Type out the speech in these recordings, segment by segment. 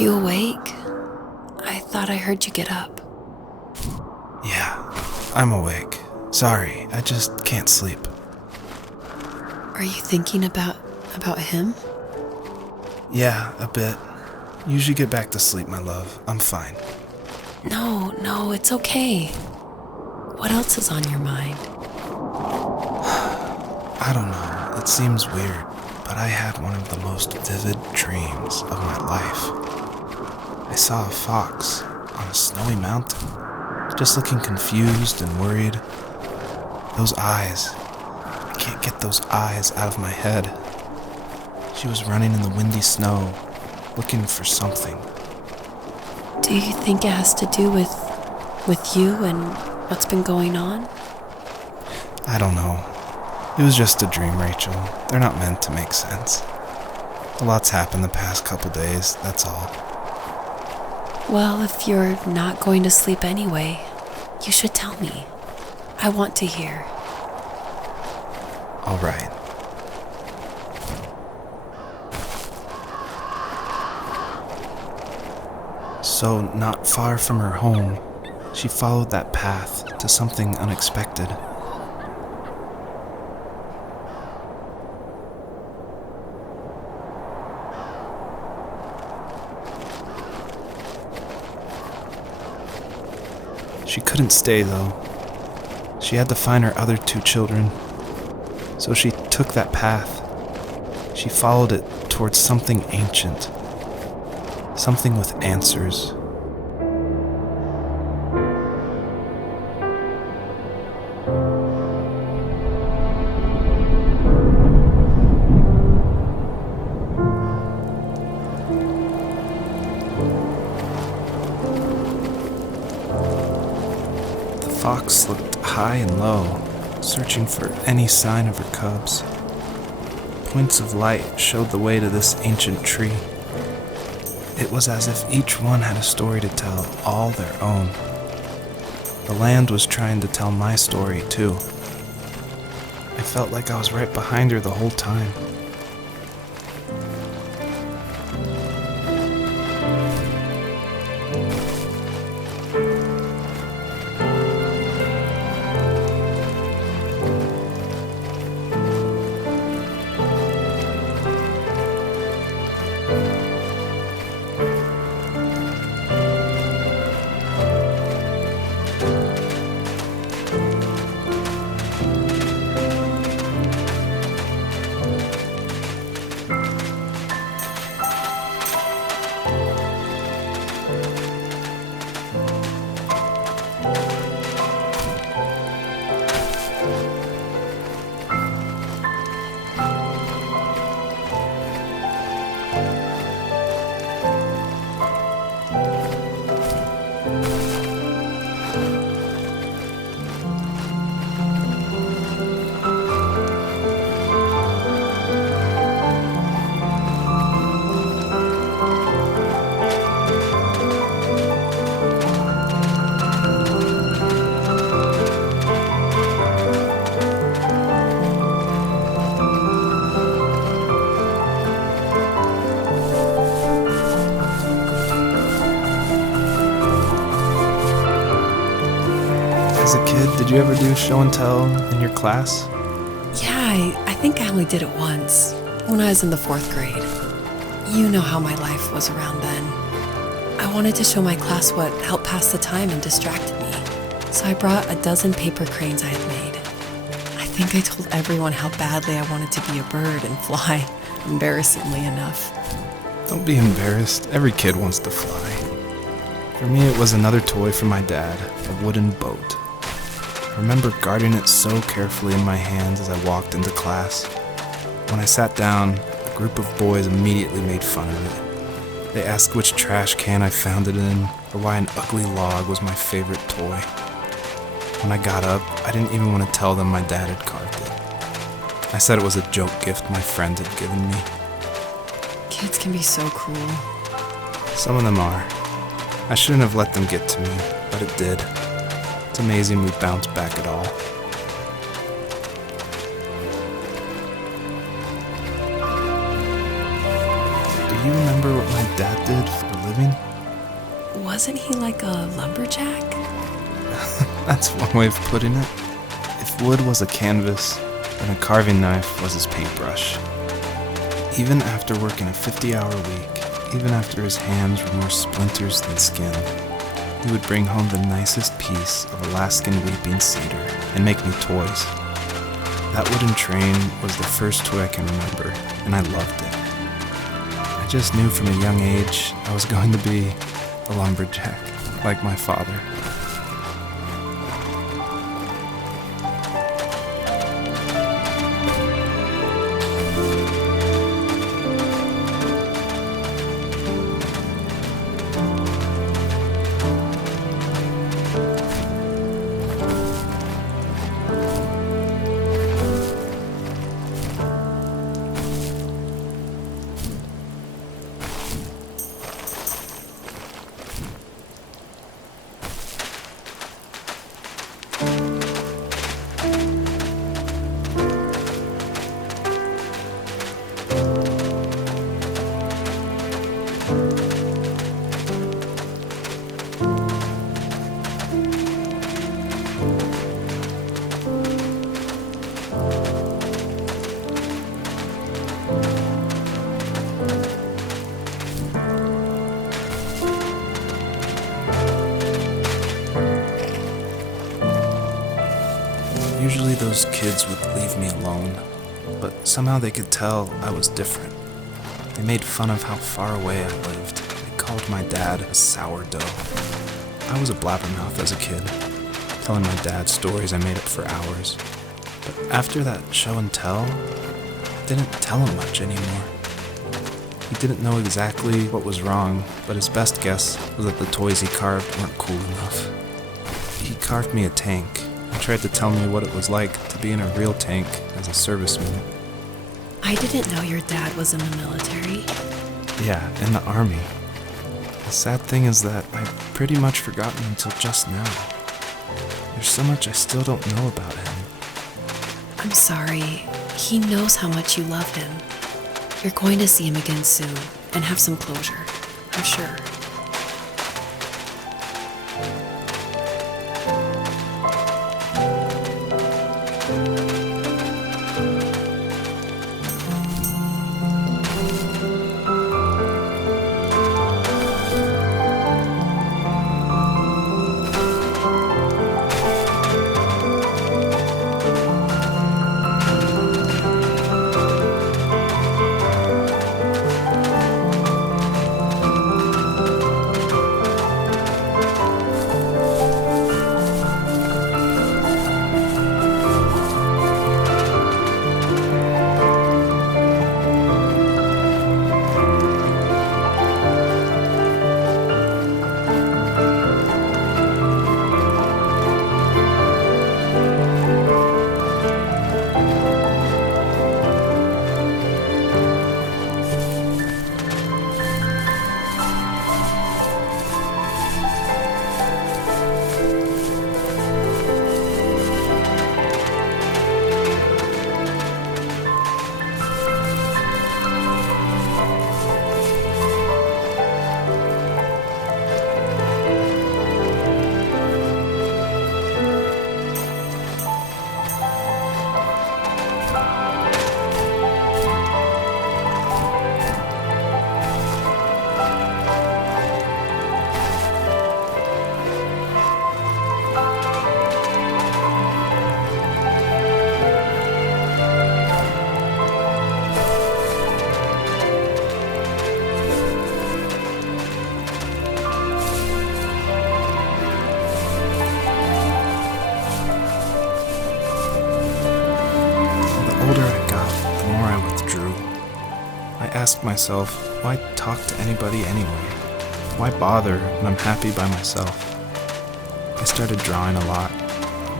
you awake? I thought I heard you get up. Yeah, I'm awake. Sorry, I just can't sleep. Are you thinking about him? Yeah, a bit. Usually get back to sleep, my love. I'm fine. No, it's okay. What else is on your mind? I don't know. It seems weird, but I had one of the most vivid dreams of my life. I saw a fox on a snowy mountain, just looking confused and worried. Those eyes. I can't get those eyes out of my head. She was running in the windy snow, looking for something. Do you think it has to do with you and what's been going on? I don't know. It was just a dream, Rachel. They're not meant to make sense. A lot's happened the past couple days, that's all. Well, if you're not going to sleep anyway, you should tell me. I want to hear. All right. So, not far from her home, she followed that path to something unexpected. She couldn't stay, though. She had to find her other 2 children. So she took that path. She followed it towards something ancient. Something with answers. The fox looked high and low, searching for any sign of her cubs. Points of light showed the way to this ancient tree. It was as if each one had a story to tell, all their own. The land was trying to tell my story, too. I felt like I was right behind her the whole time. As a kid, did you ever do show and tell in your class? Yeah, I think I only did it once, when I was in the 4th grade. You know how my life was around then. I wanted to show my class what helped pass the time and distracted me, so I brought a dozen paper cranes I had made. I think I told everyone how badly I wanted to be a bird and fly, embarrassingly enough. Don't be embarrassed. Every kid wants to fly. For me, it was another toy from my dad, a wooden boat. I remember guarding it so carefully in my hands as I walked into class. When I sat down, a group of boys immediately made fun of it. They asked which trash can I found it in, or why an ugly log was my favorite toy. When I got up, I didn't even want to tell them my dad had carved it. I said it was a joke gift my friend had given me. Kids can be so cruel. Some of them are. I shouldn't have let them get to me, but it did. It's amazing we bounced back at all. Do you remember what my dad did for a living? Wasn't he like a lumberjack? That's one way of putting it. If wood was a canvas, then a carving knife was his paintbrush. Even after working a 50-hour week, even after his hands were more splinters than skin, he would bring home the nicest piece of Alaskan weeping cedar and make me toys. That wooden train was the first toy I can remember, and I loved it. I just knew from a young age I was going to be a lumberjack, like my father. Usually those kids would leave me alone, but somehow they could tell I was different. They made fun of how far away I lived. They called my dad a sourdough. I was a blabbermouth as a kid, telling my dad stories I made up for hours. But after that show and tell, I didn't tell him much anymore. He didn't know exactly what was wrong, but his best guess was that the toys he carved weren't cool enough. He carved me a tank and tried to tell me what it was like to be in a real tank as a serviceman. I didn't know your dad was in the military. Yeah, in the army. The sad thing is that I'd pretty much forgotten until just now. There's so much I still don't know about him. I'm sorry. He knows how much you love him. You're going to see him again soon and have some closure, I'm sure. The older I got, the more I withdrew. I asked myself, why talk to anybody anyway? Why bother when I'm happy by myself? I started drawing a lot,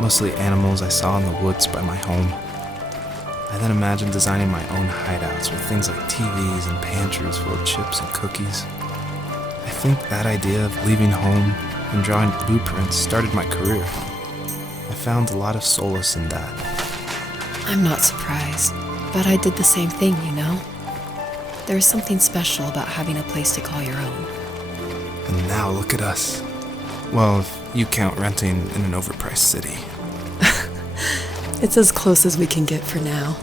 mostly animals I saw in the woods by my home. I then imagined designing my own hideouts with things like TVs and pantries full of chips and cookies. I think that idea of leaving home and drawing blueprints started my career. I found a lot of solace in that. I'm not surprised, but I did the same thing, you know? There's something special about having a place to call your own. And now look at us. Well, if you count renting in an overpriced city. It's as close as we can get for now.